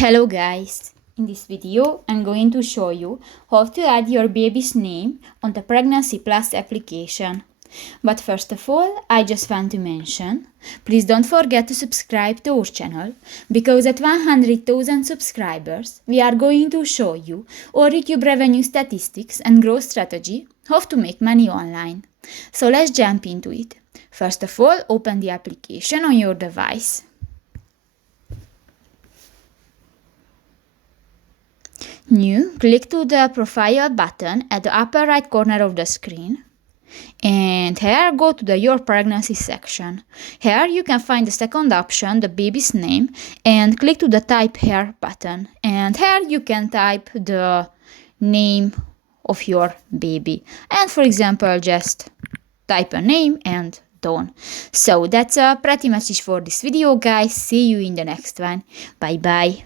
Hello guys! In this video I'm going to show you how to add your baby's name on the Pregnancy Plus application. But first of all, I just want to mention, please don't forget to subscribe to our channel, because at 100,000 subscribers we are going to show you our YouTube revenue statistics and growth strategy, how to make money online. So let's jump into it. First of all, open the application on your device. New, click to the profile button at the upper right corner of the screen. And here go to the Your Pregnancy section. Here you can find the second option, the baby's name, and click to the Type Here button. And here you can type the name of your baby. And for example, just type a name and done. So that's pretty much it for this video, guys. See you in the next one. Bye bye.